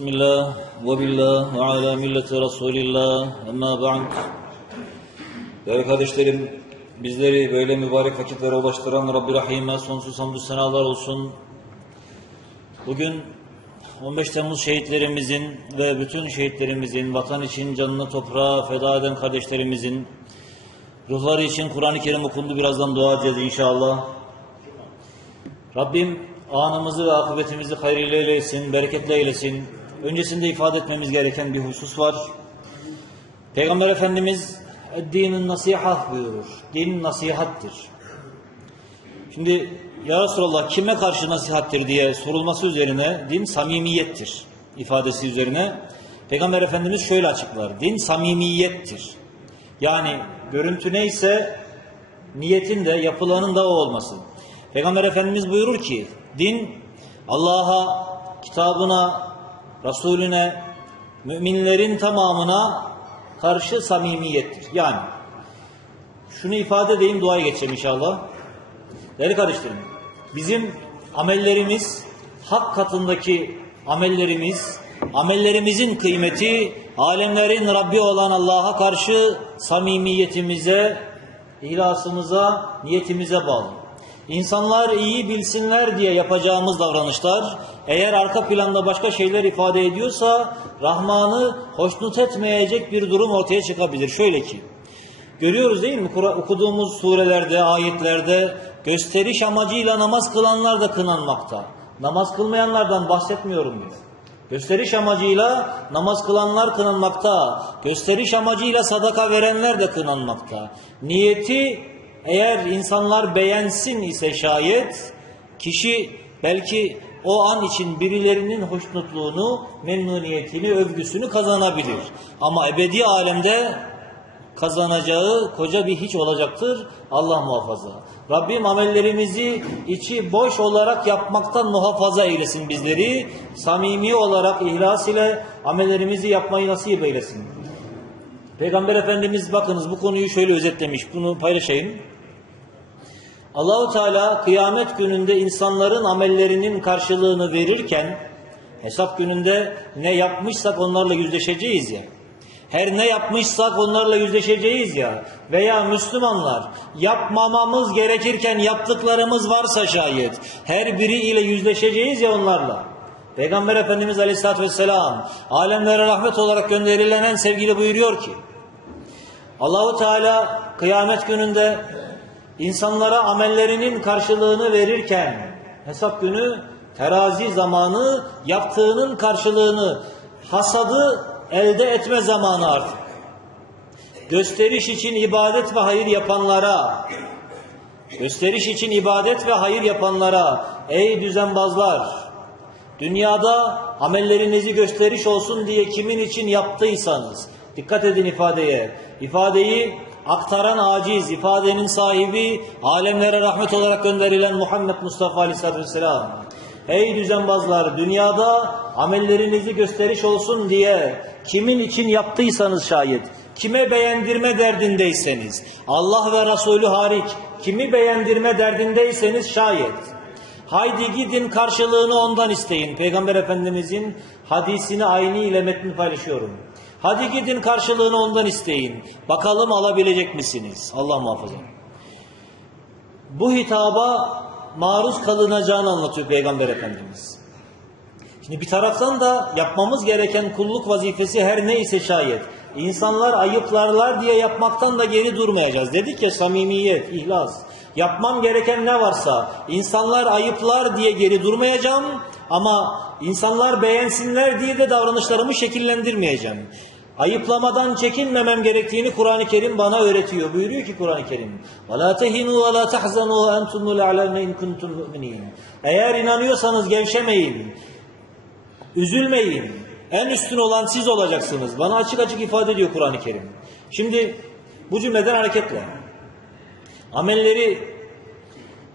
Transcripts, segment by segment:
Bismillah ve billah ve ala milleti Resulillah emma ba'd. Değerli kardeşlerim, bizleri böyle mübarek vakitlere ulaştıran Rabbi Rahim'e sonsuz hamdü senalar olsun. Bugün 15 Temmuz şehitlerimizin ve bütün şehitlerimizin, vatan için canını toprağa feda eden kardeşlerimizin ruhları için Kur'an-ı Kerim okundu. Birazdan dua edeceğiz inşallah. Rabbim anımızı ve akıbetimizi hayırlı eylesin, bereketli eylesin. Öncesinde ifade etmemiz gereken bir husus var. Peygamber Efendimiz dinin nasihat buyurur. Din nasihattir. Şimdi ya Resulallah kime karşı nasihattir diye sorulması üzerine din samimiyettir ifadesi üzerine Peygamber Efendimiz şöyle açıklar. Din samimiyettir. Yani görüntü neyse niyetin de yapılanın da o olması. Peygamber Efendimiz buyurur ki din Allah'a, kitabına, Resulüne, müminlerin tamamına karşı samimiyettir. Yani şunu ifade edeyim duaya geçeceğim inşallah. Değerli kardeşlerim, bizim amellerimiz, hak katındaki amellerimiz, amellerimizin kıymeti, alemlerin Rabbi olan Allah'a karşı samimiyetimize, ihlasımıza, niyetimize bağlı. İnsanlar iyi bilsinler diye yapacağımız davranışlar, eğer arka planda başka şeyler ifade ediyorsa, Rahman'ı hoşnut etmeyecek bir durum ortaya çıkabilir. Şöyle ki, Görüyoruz değil mi? Okuduğumuz surelerde, ayetlerde gösteriş amacıyla namaz kılanlar da kınanmakta. Namaz kılmayanlardan bahsetmiyorum biz. Gösteriş amacıyla namaz kılanlar kınanmakta. Gösteriş amacıyla sadaka verenler de kınanmakta. Niyeti eğer insanlar beğensin ise şayet kişi belki o an için birilerinin hoşnutluğunu, memnuniyetini, övgüsünü kazanabilir. Ama ebedi alemde kazanacağı koca bir hiç olacaktır. Allah muhafaza. Rabbim amellerimizi içi boş olarak yapmaktan muhafaza eylesin bizleri. Samimi olarak ihlas ile amellerimizi yapmayı nasip eylesin. Peygamber Efendimiz bakınız bu konuyu şöyle özetlemiş. Bunu paylaşayım. Allahu Teala kıyamet gününde insanların amellerinin karşılığını verirken hesap gününde ne yapmışsak onlarla yüzleşeceğiz ya. Her ne yapmışsak onlarla yüzleşeceğiz ya. Veya Müslümanlar yapmamamız gerekirken yaptıklarımız varsa şayet her biri ile yüzleşeceğiz ya onlarla. Peygamber Efendimiz Aleyhisselatü Vesselam alemlere rahmet olarak gönderilen en sevgili buyuruyor ki Allahu Teala kıyamet gününde insanlara amellerinin karşılığını verirken hesap günü terazi zamanı yaptığının karşılığını hasadı elde etme zamanı artık. Gösteriş için ibadet ve hayır yapanlara gösteriş için ibadet ve hayır yapanlara ey düzenbazlar dünyada amellerinizi gösteriş olsun diye kimin için yaptıysanız dikkat edin ifadeye ifadeyi aktaran aciz ifadenin sahibi alemlere rahmet olarak gönderilen Muhammed Mustafa Aleyhisselatü Vesselam Ey düzenbazlar dünyada amellerinizi gösteriş olsun diye kimin için yaptıysanız şayet kime beğendirme derdindeyseniz Allah ve Resulü hariç kimi beğendirme derdindeyseniz şayet haydi gidin karşılığını ondan isteyin. Peygamber Efendimizin hadisini aynı ile metni paylaşıyorum. Hadi gidin karşılığını ondan isteyin. Bakalım alabilecek misiniz? Allah muhafaza. Bu hitaba maruz kalınacağını anlatıyor Peygamber Efendimiz. Şimdi bir taraftan da yapmamız gereken kulluk vazifesi her neyse şayet. İnsanlar ayıplarlar diye yapmaktan da geri durmayacağız. Dedik ya samimiyet, ihlas. Yapmam gereken ne varsa insanlar ayıplar diye geri durmayacağım ama insanlar beğensinler diye de davranışlarımı şekillendirmeyeceğim. Ayıplamadan çekinmemem gerektiğini Kur'an-ı Kerim bana öğretiyor. Buyuruyor ki Kur'an-ı Kerim: "وَلَا تَهِنُوا وَلَا تَحْزَنُوا وَاَنْتُمُ الْاَعْلَوْنَ اِنْ كُنْتُمْ مُؤْمِنِينَ Eğer inanıyorsanız gevşemeyin, üzülmeyin. En üstün olan siz olacaksınız. Bana açık açık ifade ediyor Kur'an-ı Kerim. Şimdi bu cümleden hareketle amelleri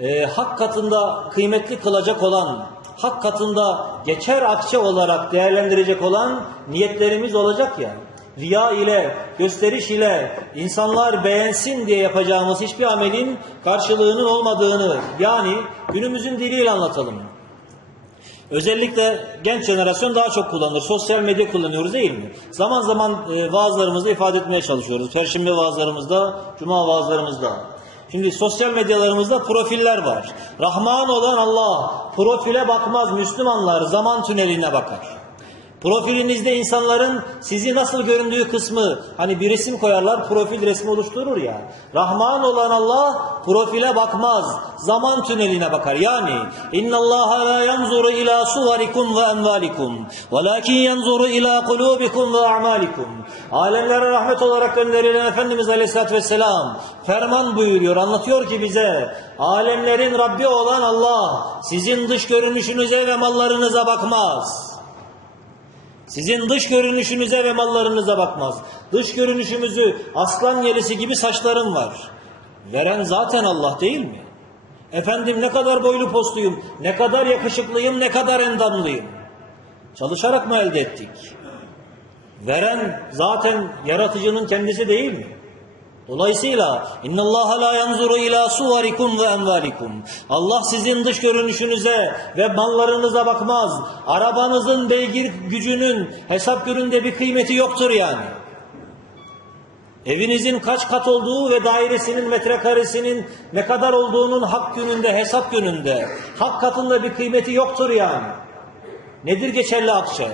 e, hak katında kıymetli kılacak olan, hak katında geçer akçe olarak değerlendirecek olan niyetlerimiz olacak ya. Riya ile, gösteriş ile insanlar beğensin diye yapacağımız hiçbir amelin karşılığının olmadığını yani günümüzün diliyle anlatalım. Özellikle genç jenerasyon daha çok kullanır. Sosyal medya kullanıyoruz değil mi? Zaman zaman e, vaazlarımızda ifade etmeye çalışıyoruz. Perşembe vaazlarımızda, cuma vaazlarımızda. Şimdi sosyal medyalarımızda profiller var. Rahman olan Allah profile bakmaz Müslümanlar zaman tüneline bakar. Profilinizde insanların sizi nasıl göründüğü kısmı hani bir resim koyarlar profil resmi oluşturur ya. Rahman olan Allah profile bakmaz. Zaman tüneline bakar. Yani inna Allah la yanzuru ila suvarikum ve envalikum velakin yanzuru ila kulubikum ve a'malikum. Alemlere rahmet olarak gönderilen Efendimiz Aleyhisselatü Vesselam ferman buyuruyor. Anlatıyor ki bize alemlerin Rabbi olan Allah sizin dış görünüşünüze ve mallarınıza bakmaz. Sizin dış görünüşünüze ve mallarınıza bakmaz. Dış görünüşümüzü aslan yelisi gibi saçlarım var. Veren zaten Allah değil mi? Efendim ne kadar boylu postuyum, ne kadar yakışıklıyım, ne kadar endamlıyım. Çalışarak mı elde ettik? Veren zaten yaratıcının kendisi değil mi? Dolayısıyla inna Allah la yanzuru ila suvarikum ve envalikum. Allah sizin dış görünüşünüze ve mallarınıza bakmaz. Arabanızın beygir gücünün hesap gününde bir kıymeti yoktur yani. Evinizin kaç kat olduğu ve dairesinin metrekaresinin ne kadar olduğunun hak gününde, hesap gününde, hak katında bir kıymeti yoktur yani. Nedir geçerli akçe?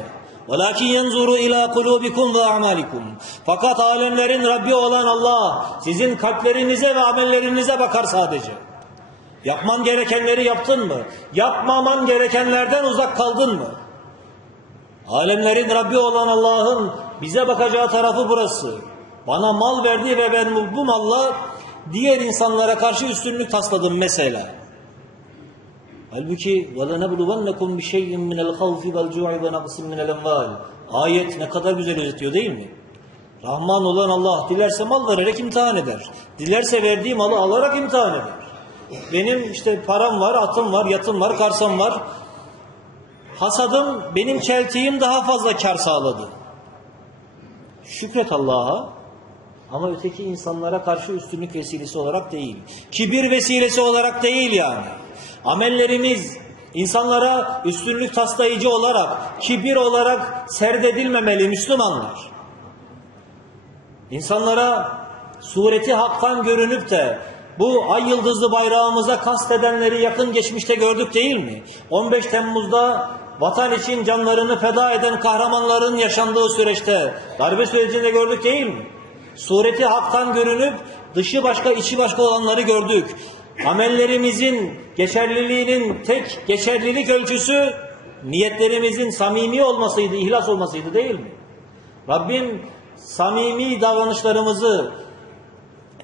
وَلَكِنْ يَنْزُرُ اِلَى قُلُوبِكُمْ وَاَعْمَالِكُمْ Fakat alemlerin Rabbi olan Allah sizin kalplerinize ve amellerinize bakar sadece. Yapman gerekenleri yaptın mı? Yapmaman gerekenlerden uzak kaldın mı? Alemlerin Rabbi olan Allah'ın bize bakacağı tarafı burası. Bana mal verdi ve ben bu malla diğer insanlara karşı üstünlük tasladım mesela. Halbuki وَلَنَبْلُوَنَّكُمْ بِشَيْءٍ مِنَ الْخَوْفِ وَالْجُوعِ وَنَقْصٍ مِنَ الْاَنْوَالِ Ayet ne kadar güzel özetiyor değil mi? Rahman olan Allah dilerse mal vererek imtihan eder. Dilerse verdiği malı alarak imtihan eder. Benim işte param var, atım var, yatım var, karsam var. Hasadım, benim çeltiğim daha fazla kar sağladı. Şükret Allah'a ama öteki insanlara karşı üstünlük vesilesi olarak değil. Kibir vesilesi olarak değil yani. Amellerimiz insanlara üstünlük taslayıcı olarak, kibir olarak serdedilmemeli Müslümanlar. İnsanlara sureti haktan görünüp de bu ay yıldızlı bayrağımıza kastedenleri yakın geçmişte gördük değil mi? 15 Temmuz'da vatan için canlarını feda eden kahramanların yaşandığı süreçte darbe sürecinde gördük değil mi? Sureti haktan görünüp dışı başka içi başka olanları gördük. Amellerimizin geçerliliğinin tek geçerlilik ölçüsü niyetlerimizin samimi olmasıydı, ihlas olmasıydı değil mi? Rabbim samimi davranışlarımızı,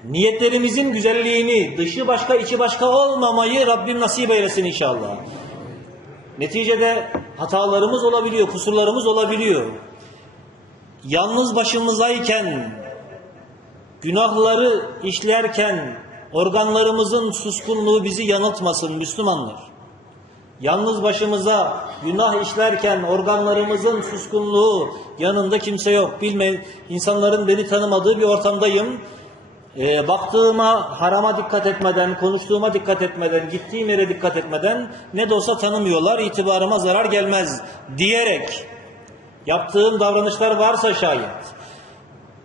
niyetlerimizin güzelliğini, dışı başka içi başka olmamayı Rabbim nasip eylesin inşallah. Neticede hatalarımız olabiliyor, kusurlarımız olabiliyor. Yalnız başımızayken, günahları işlerken organlarımızın suskunluğu bizi yanıltmasın Müslümanlar. Yalnız başımıza günah işlerken organlarımızın suskunluğu yanında kimse yok. Bilme insanların beni tanımadığı bir ortamdayım. Ee, baktığıma harama dikkat etmeden, konuştuğuma dikkat etmeden, gittiğim yere dikkat etmeden ne de olsa tanımıyorlar, itibarıma zarar gelmez diyerek yaptığım davranışlar varsa şayet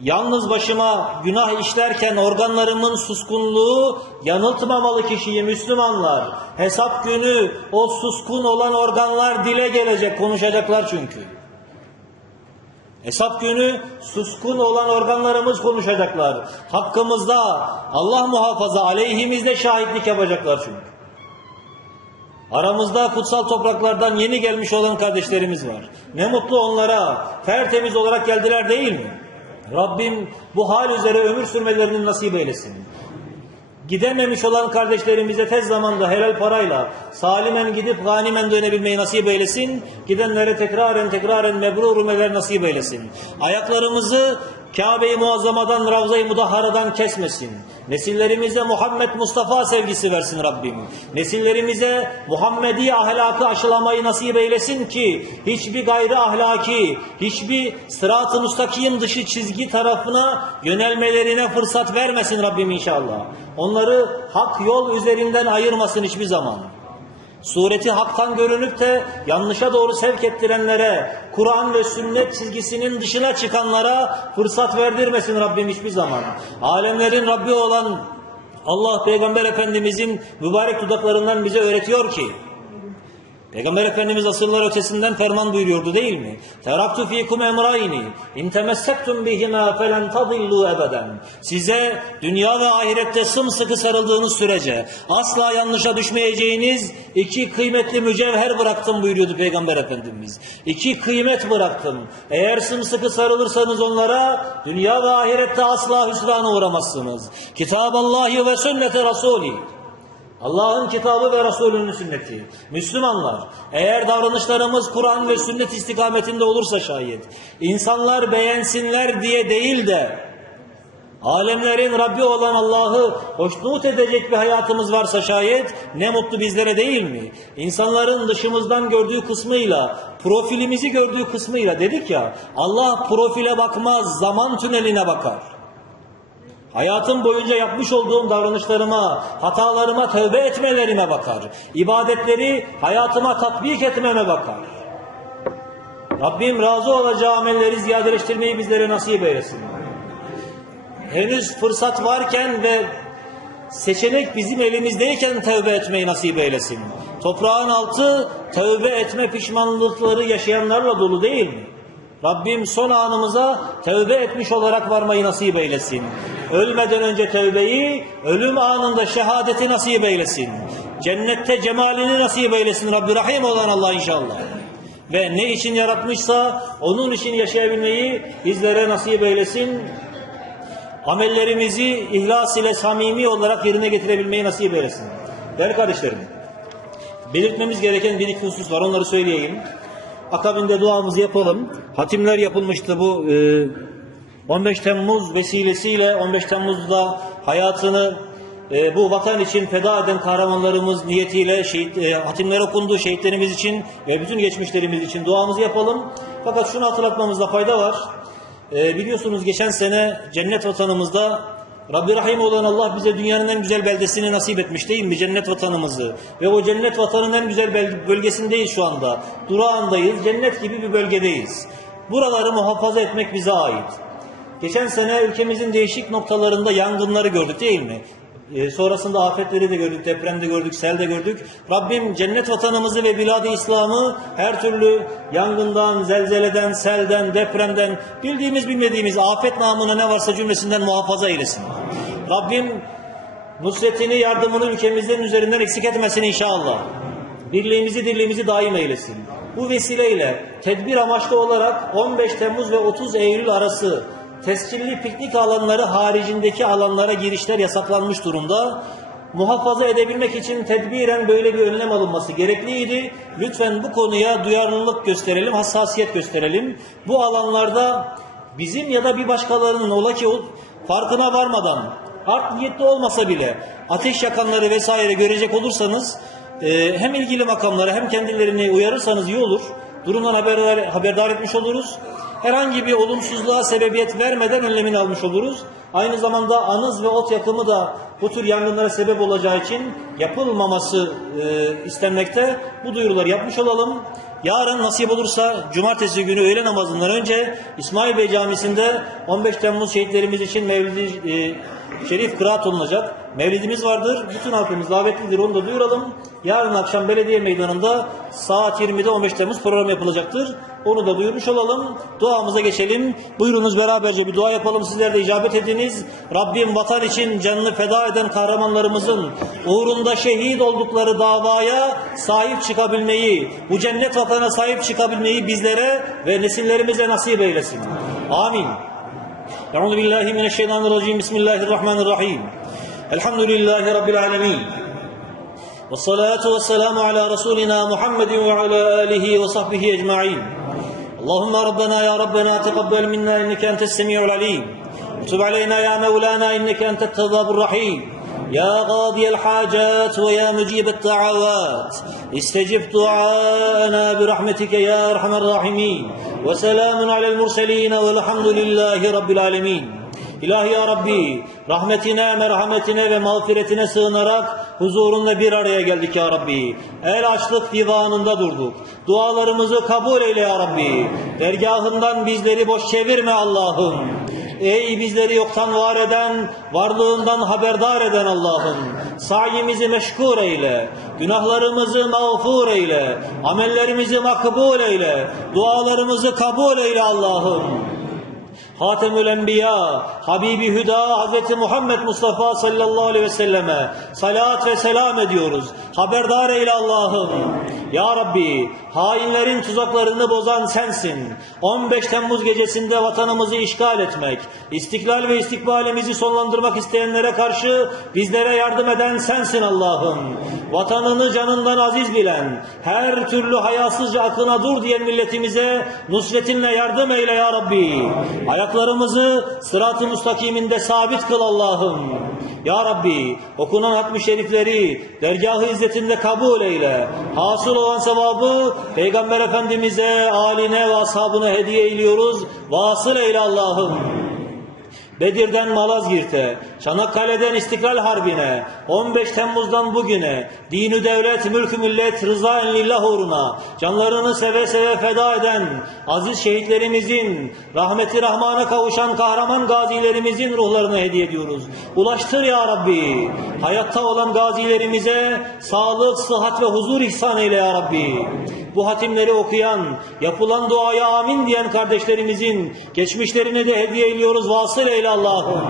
Yalnız başıma günah işlerken organlarımın suskunluğu yanıltmamalı kişiyi Müslümanlar. Hesap günü o suskun olan organlar dile gelecek, konuşacaklar çünkü. Hesap günü suskun olan organlarımız konuşacaklar. Hakkımızda Allah muhafaza aleyhimizde şahitlik yapacaklar çünkü. Aramızda kutsal topraklardan yeni gelmiş olan kardeşlerimiz var. Ne mutlu onlara. Tertemiz olarak geldiler değil mi? Rabbim bu hal üzere ömür sürmelerini nasip eylesin. Gidememiş olan kardeşlerimize tez zamanda helal parayla salimen gidip ganimen dönebilmeyi nasip eylesin. Gidenlere tekraren tekraren mebrur umeler nasip eylesin. Ayaklarımızı Kabe-i Muazzama'dan, Ravza-i Mudahhara'dan kesmesin. Nesillerimize Muhammed Mustafa sevgisi versin Rabbim. Nesillerimize Muhammedi ahlakı aşılamayı nasip eylesin ki hiçbir gayri ahlaki, hiçbir sırat-ı müstakim dışı çizgi tarafına yönelmelerine fırsat vermesin Rabbim inşallah. Onları hak yol üzerinden ayırmasın hiçbir zaman. Sureti haktan görünüp de yanlışa doğru sevk ettirenlere, Kur'an ve sünnet çizgisinin dışına çıkanlara fırsat verdirmesin Rabbim hiçbir zaman. Alemlerin Rabbi olan Allah Peygamber Efendimizin mübarek dudaklarından bize öğretiyor ki Peygamber Efendimiz asırlar ötesinden ferman buyuruyordu değil mi? Teraktu fikum emrayni in temessektum bihima felen tadillu ebeden. Size dünya ve ahirette sımsıkı sarıldığınız sürece asla yanlışa düşmeyeceğiniz iki kıymetli mücevher bıraktım buyuruyordu Peygamber Efendimiz. İki kıymet bıraktım. Eğer sımsıkı sarılırsanız onlara dünya ve ahirette asla hüsrana uğramazsınız. Kitaballahi ve sünnete Rasuli. Allah'ın kitabı ve Resulünün sünneti. Müslümanlar, eğer davranışlarımız Kur'an ve sünnet istikametinde olursa şayet, insanlar beğensinler diye değil de, alemlerin Rabbi olan Allah'ı hoşnut edecek bir hayatımız varsa şayet, ne mutlu bizlere değil mi? İnsanların dışımızdan gördüğü kısmıyla, profilimizi gördüğü kısmıyla dedik ya, Allah profile bakmaz, zaman tüneline bakar. Hayatım boyunca yapmış olduğum davranışlarıma, hatalarıma tövbe etmelerime bakar. İbadetleri hayatıma tatbik etmeme bakar. Rabbim razı olacağı amelleri ziyadeleştirmeyi bizlere nasip eylesin. Henüz fırsat varken ve seçenek bizim elimizdeyken tövbe etmeyi nasip eylesin. Toprağın altı tövbe etme pişmanlıkları yaşayanlarla dolu değil mi? Rabbim son anımıza tövbe etmiş olarak varmayı nasip eylesin. Ölmeden önce tövbeyi, ölüm anında şehadeti nasip eylesin. Cennette cemalini nasip eylesin Rabbi Rahim olan Allah inşallah. Ve ne için yaratmışsa onun için yaşayabilmeyi bizlere nasip eylesin. Amellerimizi ihlas ile samimi olarak yerine getirebilmeyi nasip eylesin. Değerli kardeşlerim, belirtmemiz gereken bir iki husus var onları söyleyeyim. Akabinde duamızı yapalım. Hatimler yapılmıştı bu e, 15 Temmuz vesilesiyle 15 Temmuz'da hayatını e, bu vatan için feda eden kahramanlarımız niyetiyle şehit, e, hatimler okundu şehitlerimiz için ve bütün geçmişlerimiz için duamızı yapalım. Fakat şunu hatırlatmamızda fayda var. E, biliyorsunuz geçen sene cennet vatanımızda Rabbi Rahim olan Allah bize dünyanın en güzel beldesini nasip etmiş değil mi? Cennet vatanımızı. Ve o cennet vatanın en güzel bölgesindeyiz şu anda. Durağındayız. Cennet gibi bir bölgedeyiz. Buraları muhafaza etmek bize ait. Geçen sene ülkemizin değişik noktalarında yangınları gördük değil mi? Ee, sonrasında afetleri de gördük, depremde gördük, selde gördük. Rabbim cennet vatanımızı ve biladı İslam'ı her türlü yangından, zelzeleden, selden, depremden, bildiğimiz bilmediğimiz afet namına ne varsa cümlesinden muhafaza eylesin. Rabbim nusretini, yardımını ülkemizin üzerinden eksik etmesin inşallah. Birliğimizi, dirliğimizi daim eylesin. Bu vesileyle tedbir amaçlı olarak 15 Temmuz ve 30 Eylül arası tescilli piknik alanları haricindeki alanlara girişler yasaklanmış durumda. Muhafaza edebilmek için tedbiren böyle bir önlem alınması gerekliydi. Lütfen bu konuya duyarlılık gösterelim, hassasiyet gösterelim. Bu alanlarda bizim ya da bir başkalarının ola ki farkına varmadan art niyetli olmasa bile ateş yakanları vesaire görecek olursanız e, hem ilgili makamlara hem kendilerini uyarırsanız iyi olur. Durumdan haberdar, haberdar etmiş oluruz. Herhangi bir olumsuzluğa sebebiyet vermeden önlemini almış oluruz. Aynı zamanda anız ve ot yakımı da bu tür yangınlara sebep olacağı için yapılmaması e, istenmekte. Bu duyuruları yapmış olalım. Yarın nasip olursa cumartesi günü öğle namazından önce İsmail Bey Camisi'nde 15 Temmuz şehitlerimiz için mevlidi e, şerif kıraat olunacak. Mevlidimiz vardır. Bütün halkımız davetlidir. Onu da duyuralım. Yarın akşam belediye meydanında saat 20'de 15 Temmuz program yapılacaktır. Onu da duyurmuş olalım. Duamıza geçelim. Buyurunuz beraberce bir dua yapalım. Sizler de icabet ediniz. Rabbim vatan için canını feda eden kahramanlarımızın uğrunda şehit oldukları davaya sahip çıkabilmeyi, bu cennet vatana sahip çıkabilmeyi bizlere ve nesillerimize nasip eylesin. Amin. أعوذ بالله من الشيطان الرجيم. بسم الله الرحمن الرحيم. الحمد لله رب العالمين. والصلاة والسلام على رسولنا محمد وعلى آله وصحبه أجمعين. اللهم ربنا يا ربنا تقبل منا إنك أنت السميع العليم. وتب علينا يا مولانا إنك أنت التواب الرحيم. يا قاضي الحاجات ويا مجيب الدعوات استجب دعاءنا برحمتك يا أرحم الراحمين وسلام على المرسلين والحمد لله رب العالمين İlahi ya Rabbi rahmetine, merhametine ve mağfiretine sığınarak huzurunda bir araya geldik ya Rabbi. El açlık divanında durduk. Dualarımızı kabul eyle ya Rabbi. Dergahından bizleri boş çevirme Allah'ım. Ey bizleri yoktan var eden, varlığından haberdar eden Allah'ım. Sayimizi meşgul eyle. Günahlarımızı mağfur eyle. Amellerimizi makbul eyle. Dualarımızı kabul eyle Allah'ım. Hatemül Enbiya, Habibi Hüda, Hazreti Muhammed Mustafa sallallahu aleyhi ve selleme salat ve selam ediyoruz. Haberdar eyle Allah'ım. Ya Rabbi, hainlerin tuzaklarını bozan sensin. 15 Temmuz gecesinde vatanımızı işgal etmek, istiklal ve istikbalimizi sonlandırmak isteyenlere karşı bizlere yardım eden sensin Allah'ım. Vatanını canından aziz bilen, her türlü hayasızca akına dur diyen milletimize nusretinle yardım eyle ya Rabbi. Ayaklarımızı sırat-ı müstakiminde sabit kıl Allah'ım. Ya Rabbi okunan hatmi şerifleri dergahı izzetinde kabul eyle. Hasıl olan sevabı Peygamber Efendimiz'e, aline ve ashabına hediye ediyoruz. Vasıl eyle Allah'ım. Bedir'den Malazgirt'e, Çanakkale'den İstiklal Harbi'ne, 15 Temmuz'dan bugüne, dini devlet, mülkü millet, rıza lillah uğruna, canlarını seve seve feda eden, aziz şehitlerimizin, rahmeti rahmana kavuşan kahraman gazilerimizin ruhlarını hediye ediyoruz. Ulaştır ya Rabbi, hayatta olan gazilerimize sağlık, sıhhat ve huzur ihsan eyle ya Rabbi. Bu hatimleri okuyan, yapılan duaya amin diyen kardeşlerimizin geçmişlerine de hediye ediyoruz. Vasıl eyle Allah'ım.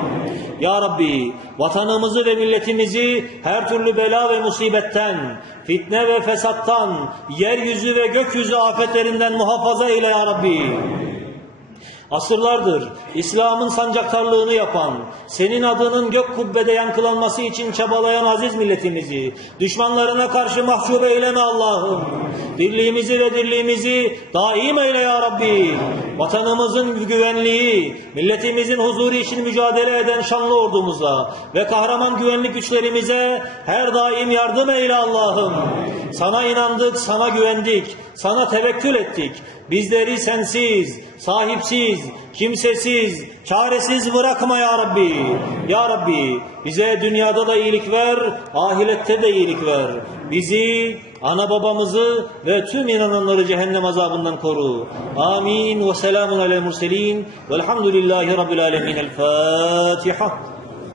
Ya Rabbi vatanımızı ve milletimizi her türlü bela ve musibetten, fitne ve fesattan, yeryüzü ve gökyüzü afetlerinden muhafaza eyle ya Rabbi. Asırlardır İslam'ın sancaktarlığını yapan, senin adının gök kubbede yankılanması için çabalayan aziz milletimizi, düşmanlarına karşı mahcup eyleme Allah'ım. Birliğimizi ve dirliğimizi daim eyle ya Rabbi. Vatanımızın güvenliği, milletimizin huzuru için mücadele eden şanlı ordumuza ve kahraman güvenlik güçlerimize her daim yardım eyle Allah'ım. Sana inandık, sana güvendik, sana tevekkül ettik. Bizleri sensiz, sahipsiz, kimsesiz, çaresiz bırakma ya Rabbi. Ya Rabbi bize dünyada da iyilik ver, ahirette de iyilik ver. Bizi, ana babamızı ve tüm inananları cehennem azabından koru. Amin ve selamun aleyhi murselin velhamdülillahi rabbil alemin. El Fatiha.